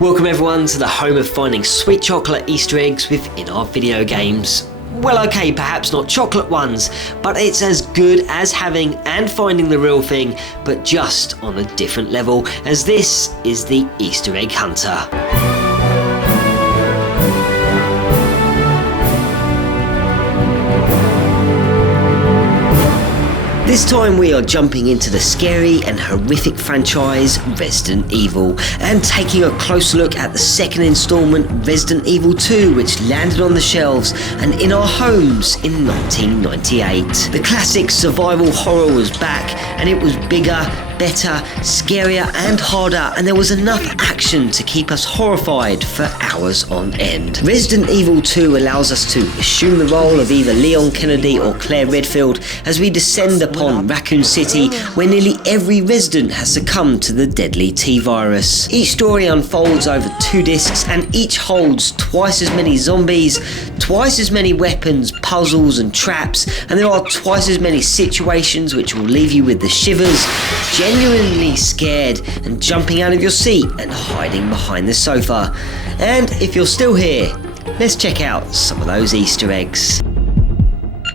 Welcome everyone to the home of finding sweet chocolate Easter eggs within our video games. Well, okay, perhaps not chocolate ones, but it's as good as having and finding the real thing, but just on a different level, as this is the Easter egg hunter. This time we are jumping into the scary and horrific franchise Resident Evil and taking a close look at the second installment Resident Evil 2, which landed on the shelves and in our homes in 1998. The classic survival horror was back, and it was bigger, better, scarier and harder, and there was enough action to keep us horrified for hours on end. Resident Evil 2 allows us to assume the role of either Leon Kennedy or Claire Redfield as we descend upon Raccoon City, where nearly every resident has succumbed to the deadly T-virus. Each story unfolds over 2 discs, and each holds twice as many zombies, twice as many weapons, puzzles and traps, and there are twice as many situations which will leave you with the shivers, genuinely scared and jumping out of your seat and hiding behind the sofa. And if you're still here, let's check out some of those Easter eggs.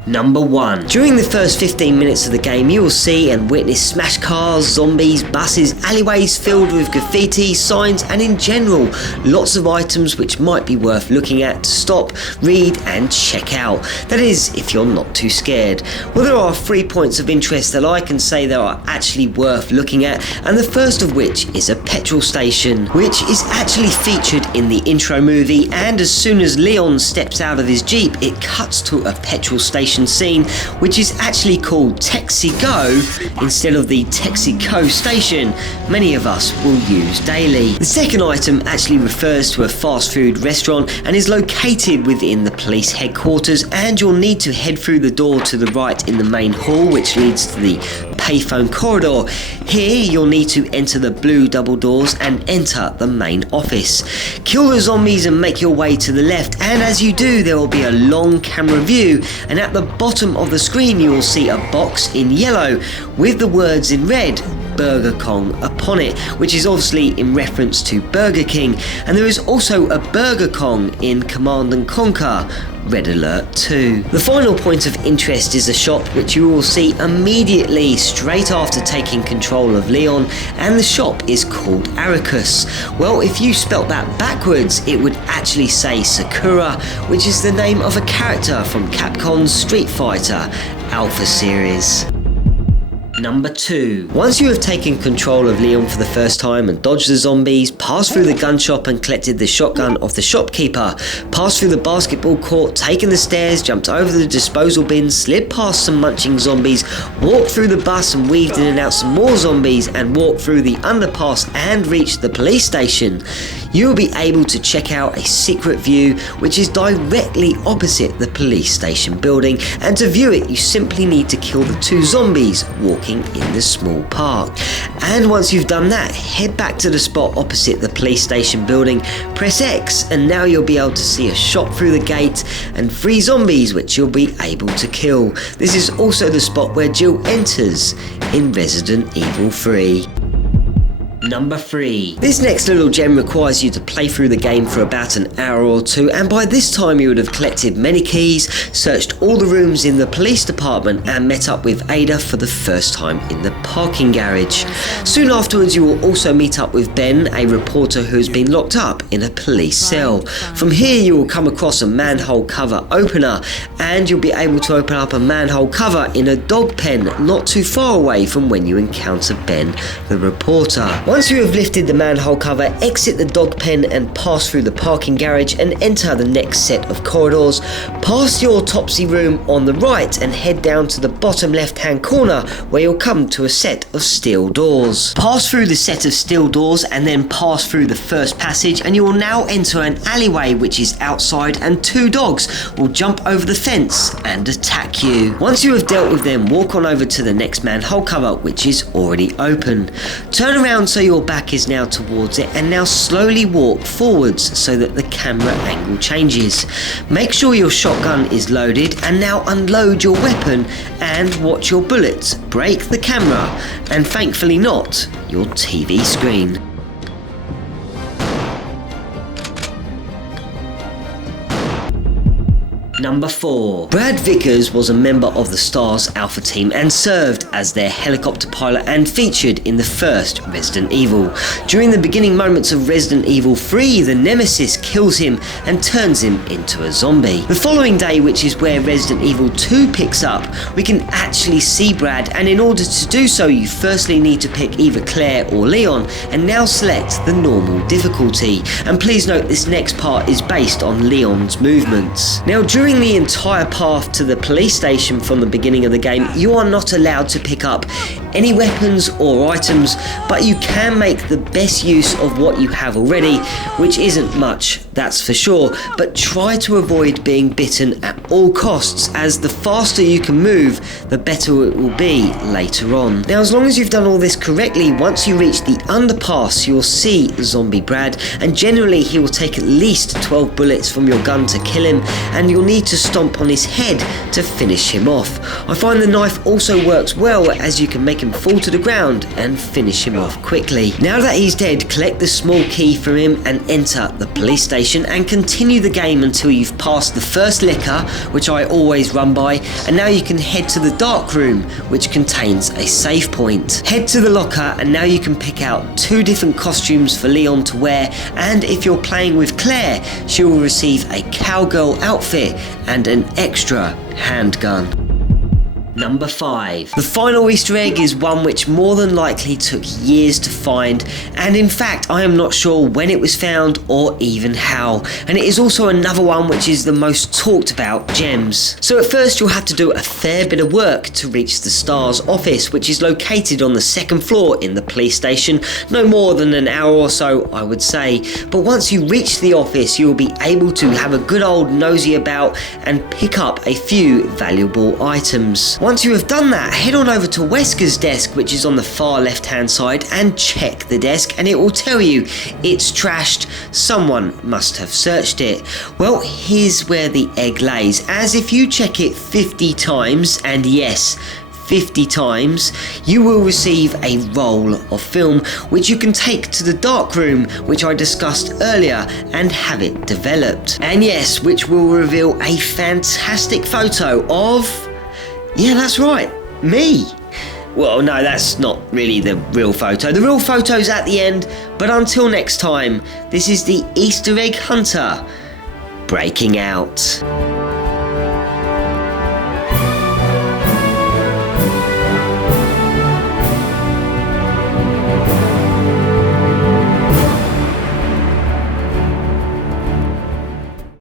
Number 1. During the first 15 minutes of the game, you will see and witness smashed cars, zombies, buses, alleyways filled with graffiti, signs, and in general, lots of items which might be worth looking at to stop, read, and check out. That is, if you're not too scared. Well, there are 3 points of interest that I can say that are actually worth looking at, and the first of which is a petrol station, which is actually featured in the intro movie, and as soon as Leon steps out of his Jeep, it cuts to a petrol station scene, which is actually called Texaco instead of the Texaco station many of us will use daily. The second item actually refers to a fast food restaurant and is located within the police headquarters, and you'll need to head through the door to the right in the main hall, which leads to the payphone corridor. Here you'll need to enter the blue double doors and enter the main office. Kill the zombies and make your way to the left, and as you do there will be a long camera view, and at the bottom of the screen you will see a box in yellow with the words in red Burger Kong upon it, which is obviously in reference to Burger King, and there is also a Burger Kong in Command & Conquer Red Alert 2. The final point of interest is a shop which you will see immediately straight after taking control of Leon, and the shop is called Aracus. Well, if you spelt that backwards, it would actually say Sakura, which is the name of a character from Capcom's Street Fighter Alpha series. Number 2. Once you have taken control of Leon for the first time and dodged the zombies, passed through the gun shop and collected the shotgun of the shopkeeper, passed through the basketball court, taken the stairs, jumped over the disposal bins, slid past some munching zombies, walked through the bus and weaved in and out some more zombies, and walked through the underpass and reached the police station, you will be able to check out a secret view which is directly opposite the police station building, and to view it you simply need to kill the 2 zombies walking in the small park. And once you've done that, head back to the spot opposite the police station building, press X, and now you'll be able to see a shot through the gate and 3 zombies which you'll be able to kill. This is also the spot where Jill enters in Resident Evil 3. Number 3. This next little gem requires you to play through the game for about an hour or 2, and by this time you would have collected many keys, searched all the rooms in the police department, and met up with Ada for the first time in the parking garage. Soon afterwards you will also meet up with Ben, a reporter who has been locked up in a police cell. From here you will come across a manhole cover opener, and you'll be able to open up a manhole cover in a dog pen not too far away from when you encounter Ben, the reporter. Once you have lifted the manhole cover, exit the dog pen and pass through the parking garage and enter the next set of corridors. Pass the autopsy room on the right and head down to the bottom left hand corner where you'll come to a set of steel doors. Pass through the set of steel doors and then pass through the first passage, and you will now enter an alleyway which is outside, and 2 dogs will jump over the fence and attack you. Once you have dealt with them, walk on over to the next manhole cover which is already open. Turn around so your back is now towards it, and now slowly walk forwards so that the camera angle changes. Make sure your shotgun is loaded, and now unload your weapon and watch your bullets break the camera and thankfully not your TV screen. Number 4. Brad Vickers was a member of the STARS Alpha team and served as their helicopter pilot and featured in the first Resident Evil. During the beginning moments of Resident Evil 3, the Nemesis kills him and turns him into a zombie. The following day, which is where Resident Evil 2 picks up, we can actually see Brad, and in order to do so you firstly need to pick either Claire or Leon and now select the normal difficulty. And please note this next part is based on Leon's movements. Now during the entire path to the police station from the beginning of the game, you are not allowed to pick up any weapons or items, but you can make the best use of what you have already, which isn't much, that's for sure, but try to avoid being bitten at all costs, as the faster you can move, the better it will be later on. Now as long as you've done all this correctly, once you reach the underpass you'll see Zombie Brad, and generally he will take at least 12 bullets from your gun to kill him, and you'll need to stomp on his head to finish him off. I find the knife also works well, as you can make him fall to the ground and finish him off quickly. Now that he's dead, collect the small key from him and enter the police station and continue the game until you've passed the first liquor, which I always run by, and now you can head to the dark room, which contains a save point. Head to the locker and now you can pick out 2 different costumes for Leon to wear, and if you're playing with Claire, she will receive a cowgirl outfit and an extra handgun. Number 5. The final Easter egg is one which more than likely took years to find, and in fact I am not sure when it was found or even how, and it is also another one which is the most talked about gems. So at first you'll have to do a fair bit of work to reach the STARS office, which is located on the 2nd floor in the police station, no more than an hour or so I would say, but once you reach the office you will be able to have a good old nosy about and pick up a few valuable items. Once you have done that, head on over to Wesker's desk, which is on the far left hand side, and check the desk and it will tell you it's trashed, someone must have searched it. Well, here's where the egg lays, as if you check it 50 times, and yes, 50 times, you will receive a roll of film which you can take to the dark room, which I discussed earlier, and have it developed. And yes, which will reveal a fantastic photo of... yeah, that's right, me. Well, no, that's not really the real photo. The real photo's at the end, but until next time, this is the Easter Egg Hunter, breaking out.